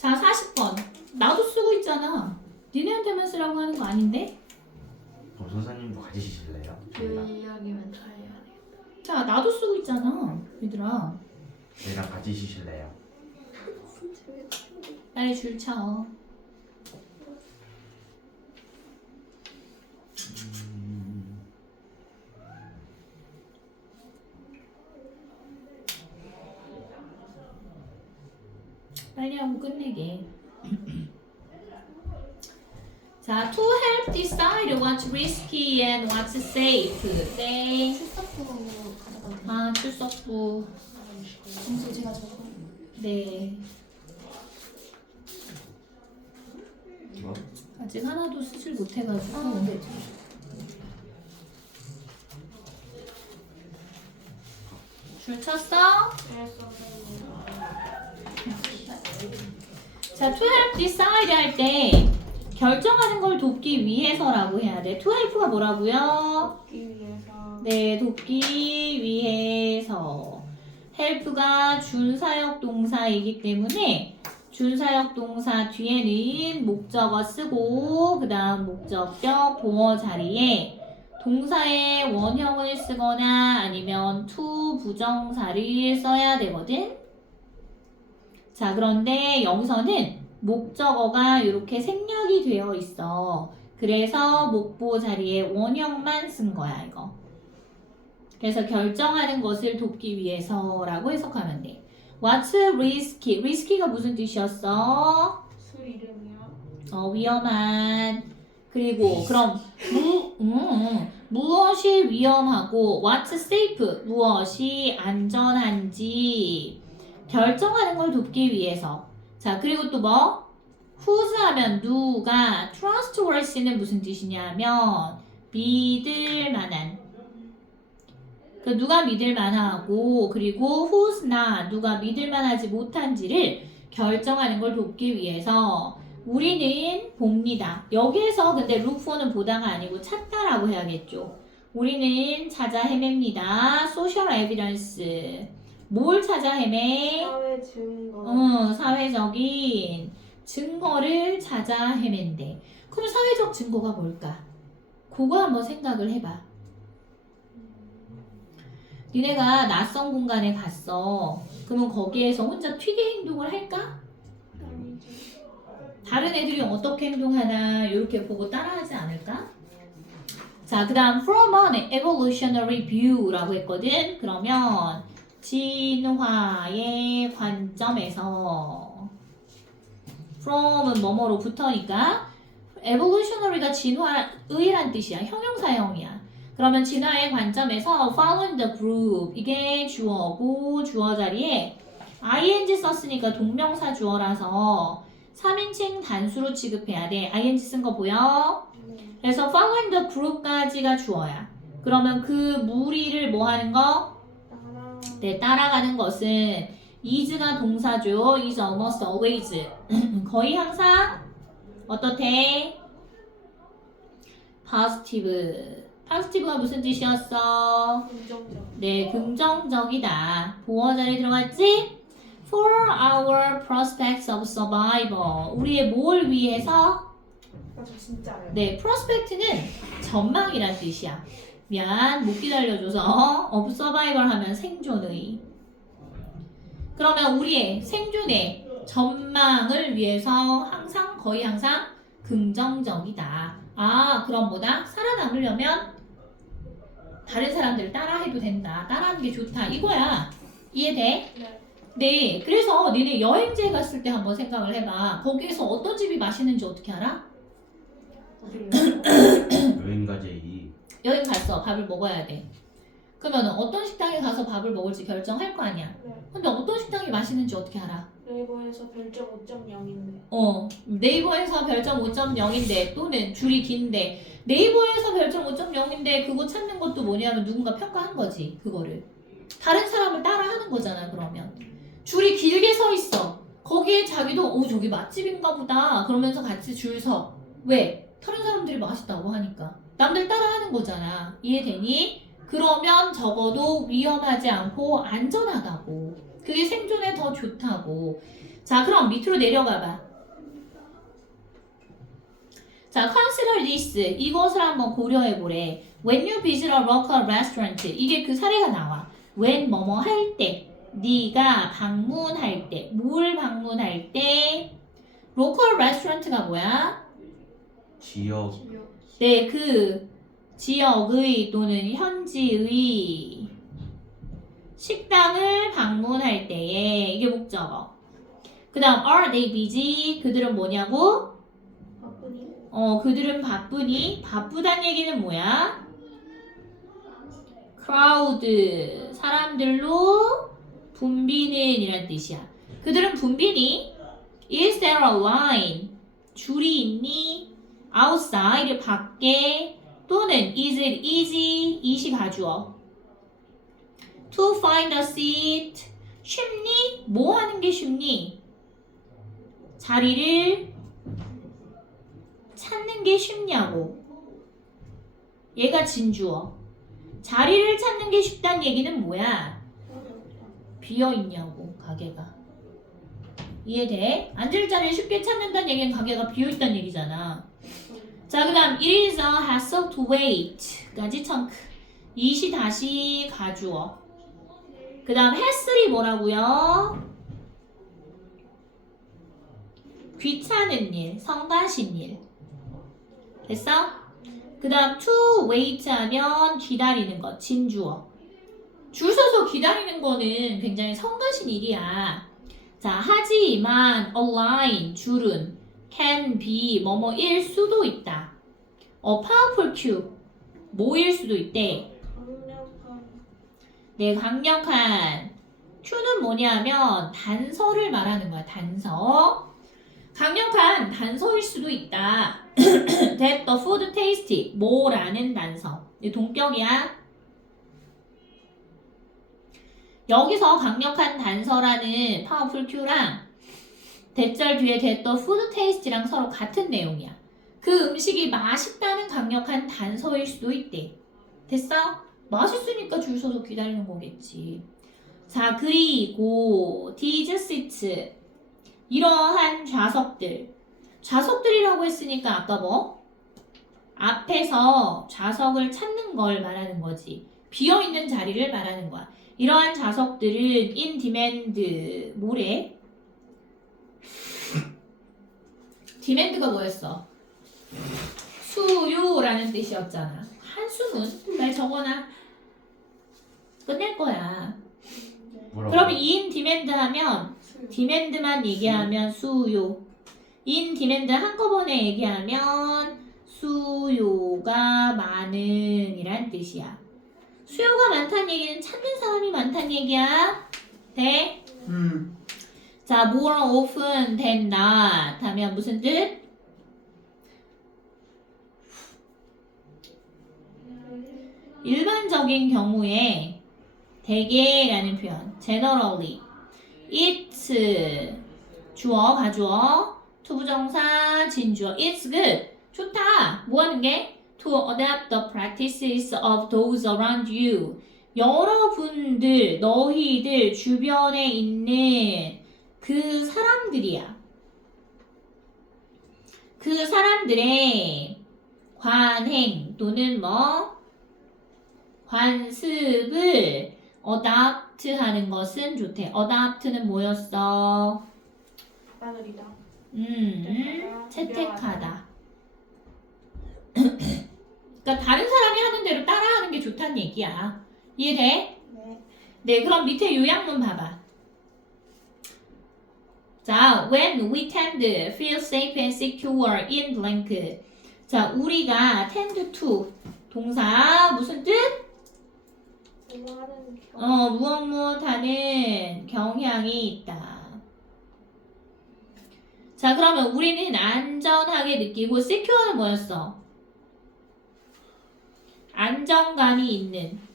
자, 40번. 나도 쓰고 있잖아. 니네한테만 쓰라고 하는 거 아닌데? 어, 선생님도 가지실래요? 그 이야기면 잘 해야 돼. 자, 나도 쓰고 있잖아. 얘들아. 얘랑 가지실래요? 빨리 줄 쳐. 빨리 하고 끝내게. 자, to help decide what's risky and what's safe. 네. 출석부 드릴게요. 아, 출석부. 점수 제가 적어. 네. 뭐? 아직 하나도 쓰질 못해가지고. 아, 네. 줄 쳤어? 네, 선생님. 자, to help decide 할 때 결정하는 걸 돕기 위해서라고 해야 돼. to help가 뭐라고요? 듣기 위해서. 네, 돕기 위해서. help가 준사역 동사이기 때문에 준사역 동사 뒤에는 목적어 쓰고 그 다음 목적격 보어 자리에 동사의 원형을 쓰거나 아니면 to 부정사를 써야 되거든. 자, 그런데 여기서는 목적어가 이렇게 생략이 되어 있어. 그래서 목보 자리에 원형만 쓴 거야, 이거. 그래서 결정하는 것을 돕기 위해서라고 해석하면 돼. What's risky? risky가 무슨 뜻이었어? 술 이름이요. 어, 위험한. 그리고 그럼 무, 음, 음. 무엇이 위험하고 what's safe? 무엇이 안전한지 결정하는 걸 돕기 위해서. 자, 그리고 또 뭐? whose 하면 누가 trustworthy는 무슨 뜻이냐면 믿을 만한 그 누가 믿을 만하고 그리고 who's 나 누가 믿을 만하지 못한지를 결정하는 걸 돕기 위해서 우리는 봅니다. 여기에서 근데 look for는 보다가 아니고 찾다라고 해야겠죠. 우리는 찾아 헤맵니다. social evidence. 뭘 찾아 헤매? 사회 증거. 어, 사회적인 증거를 찾아 헤맨대. 그럼 사회적 증거가 뭘까? 그거 한번 생각을 해봐. 니네가 낯선 공간에 갔어. 그러면 거기에서 혼자 튀게 행동을 할까? 다른 애들이 어떻게 행동하나 이렇게 보고 따라하지 않을까? 자, 그 다음 from an evolutionary view라고 했거든. 그러면 진화의 관점에서 from은 뭐뭐로 붙으니까 evolutionary가 진화의란 뜻이야. 형용사형이야. 그러면 진화의 관점에서 following the group 이게 주어고 주어 자리에 ing 썼으니까 동명사 주어라서 3인칭 단수로 취급해야 돼. ing 쓴 거 보여? 그래서 following the group까지가 주어야. 그러면 그 무리를 뭐 하는 거? 네, 따라가는 것은 is가 동사죠. is almost always. 거의 항상 어떻대? positive. positive가 무슨 뜻이었어? 긍정적. 네, 긍정적이다. 보어 자리 들어갔지? For our prospects of survival. 우리의 뭘 위해서? 진짜요. 네, prospect는 전망이란 뜻이야. 미안, 못 기다려줘서 of survival 하면 생존의. 그러면 우리의 생존의 전망을 위해서 항상 거의 항상 긍정적이다. 아, 그럼 뭐다? 살아남으려면 다른 사람들을 따라해도 된다. 따라하는 게 좋다. 이거야. 이해돼? 네. 네. 그래서 니네 여행지에 갔을 때 한번 생각을 해봐. 거기에서 어떤 집이 맛있는지 어떻게 알아? 여행가제이 여행 갔어. 밥을 먹어야 돼. 그러면 어떤 식당에 가서 밥을 먹을지 결정할 거 아니야. 네. 근데 어떤 식당이 맛있는지 어떻게 알아? 네이버에서 별점 5.0인데. 어, 네이버에서 별점 5.0인데 또는 줄이 긴데 네이버에서 별점 5.0인데 그거 찾는 것도 뭐냐면 누군가 평가한 거지. 그거를. 다른 사람을 따라하는 거잖아, 그러면. 줄이 길게 서 있어. 거기에 자기도 오 저기 맛집인가 보다 그러면서 같이 줄 서. 왜? 다른 사람들이 맛있다고 하니까. 남들 따라하는 거잖아. 이해되니? 그러면 적어도 위험하지 않고 안전하다고. 그게 생존에 더 좋다고. 자, 그럼 밑으로 내려가 봐. 자, consider this. 이것을 한번 고려해 보래. When you visit a local restaurant. 이게 그 사례가 나와. when 뭐뭐 할 때. 네가 방문할 때. 뭘 방문할 때. local restaurant가 뭐야? 지역 지역. 네, 그 지역의 또는 현지의 식당을 방문할 때에 이게 목적어. 그 다음 are they busy? 그들은 뭐냐고? 바쁘니? 어, 그들은 바쁘니? 바쁘단 얘기는 뭐야? crowd, 사람들로 붐비는 이란 뜻이야. 그들은 붐비니? Is there a line? 줄이 있니? Outside, 밖에 또는 is it easy? 이시 가주어. to find a seat 쉽니? 뭐 하는 게 쉽니? 자리를 찾는 게 쉽냐고. 얘가 진주어. 자리를 찾는 게 쉽다는 얘기는 뭐야? 비어 있냐고 가게가. 이해돼? 앉을 자리를 쉽게 찾는다는 얘기는 가게가 비어 있다는 얘기잖아. 자, 그 다음 it is a hassle to wait까지 청크. 이시 다시 가주어. 그 다음 hassle이 뭐라고요? 귀찮은 일, 성가신 일. 됐어? 그 다음 to wait 하면 기다리는 것, 진주어. 줄 서서 기다리는 거는 굉장히 성가신 일이야. 자, 하지만 align, 줄은 can be, 뭐뭐일 수도 있다. 어, powerful cue, 뭐일 수도 있대. 강력한 네, 강력한 Q는 뭐냐면 단서를 말하는 거야. 단서. 강력한 단서일 수도 있다. That the food tasty. 뭐라는 단서. 이 동격이야. 여기서 강력한 단서라는 powerful Q랑 대절 뒤에 the food tasty랑 서로 같은 내용이야. 그 음식이 맛있다는 강력한 단서일 수도 있대. 됐어? 맛있으니까 줄 서서 기다리는 거겠지. 자, 그리고 디즈 시트 이러한 좌석들 좌석들이라고 했으니까 아까 뭐 앞에서 좌석을 찾는 걸 말하는 거지. 비어 있는 자리를 말하는 거야. 이러한 좌석들은 in demand 뭐래? Demand가 뭐였어? 수요라는 뜻이었잖아. 한수문 날 적어놔. 끝낼 거야. 뭐라고? 그러면 in demand 하면 demand만 얘기하면 수요. in demand 한꺼번에 얘기하면 수요가 많은 이란 뜻이야. 수요가 많다는 얘기는 찾는 사람이 많다는 얘기야. 돼? 음. 자, more often than not 하면 무슨 뜻? 일반적인 경우에 대개라는 표현 generally it's 주어 가주어 투부정사 진주어 it's good 좋다 뭐 하는 게 to adapt the practices of those around you 여러분들 너희들 주변에 있는 그 사람들이야 그 사람들의 관행 또는 뭐 관습을 adopt 하는 것은 좋대. adopt는 뭐였어? 마늘이다. 음, 채택하다. 그러니까 다른 사람이 하는 대로 따라하는 게 좋다는 얘기야. 이해돼? 네. 네, 그럼 밑에 요약문 봐봐. 자, when we tend to feel safe and secure in blank. 자, 우리가 tend to 동사 무슨 뜻? 어, 무엇 무엇 하는 경향이 있다. 자, 그러면 우리는 안전하게 느끼고 secure는 뭐였어? 안정감이 있는.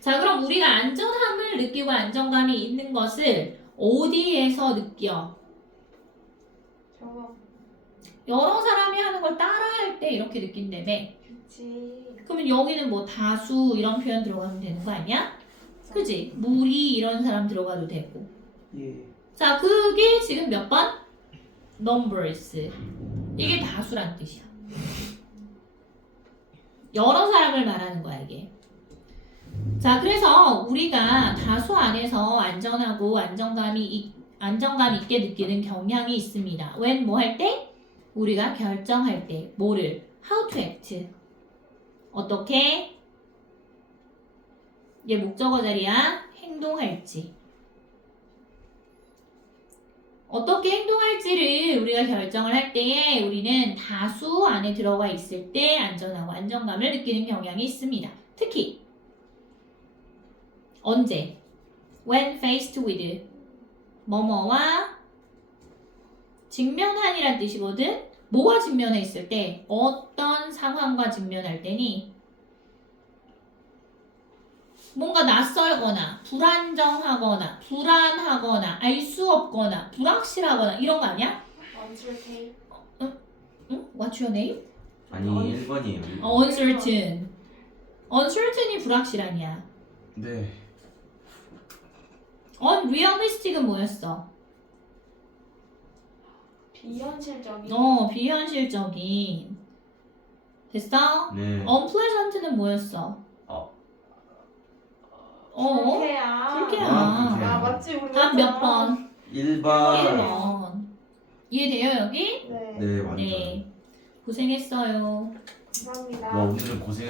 자, 그럼 우리가 안전함을 느끼고 안정감이 있는 것을 어디에서 느껴? 여러 사람이 하는 걸 따라할 때 이렇게 느낀다며. 그치. 그러면 여기는 뭐 다수 이런 표현 들어가면 되는 거 아니야? 그지? 무리 이런 사람 들어가도 되고. 예. 자, 그게 지금 몇 번? numbers. 이게 다수란 뜻이야. 여러 사람을 말하는 거야, 이게. 자, 그래서 우리가 다수 안에서 안전하고 안정감이 있- 안정감 있게 느끼는 경향이 있습니다. when 뭐 할 때? 우리가 결정할 때 뭐를 how to act 어떻게 얘 목적어 자리야 행동할지 어떻게 행동할지를 우리가 결정을 할 때에 우리는 다수 안에 들어가 있을 때 안전하고 안정감을 느끼는 경향이 있습니다. 특히 언제 when faced with 뭐뭐와 직면한이란 뜻이거든. 뭐와 직면해 있을 때 어떤 상황과 직면할 때니 뭔가 낯설거나 불안정하거나 불안하거나 알 수 없거나 불확실하거나 이런 거 아니야? uncertain. 응? What's your name? 아니 어. 1번이에요. 어, uncertain. uncertain이 불확실하냐? 네. Unrealistic은 뭐였어? 비현실적인. 어, 비현실적인. 됐어? 네. unpleasant는 뭐였어? 어. 어? 불쾌야. 불쾌야. 아, 불쾌야. 아 맞지 우리 답몇 번? 1번. 1번. 이해돼요, 여기? 네. 네, 완전. 네. 고생했어요. 감사합니다. 와, 오늘은 고생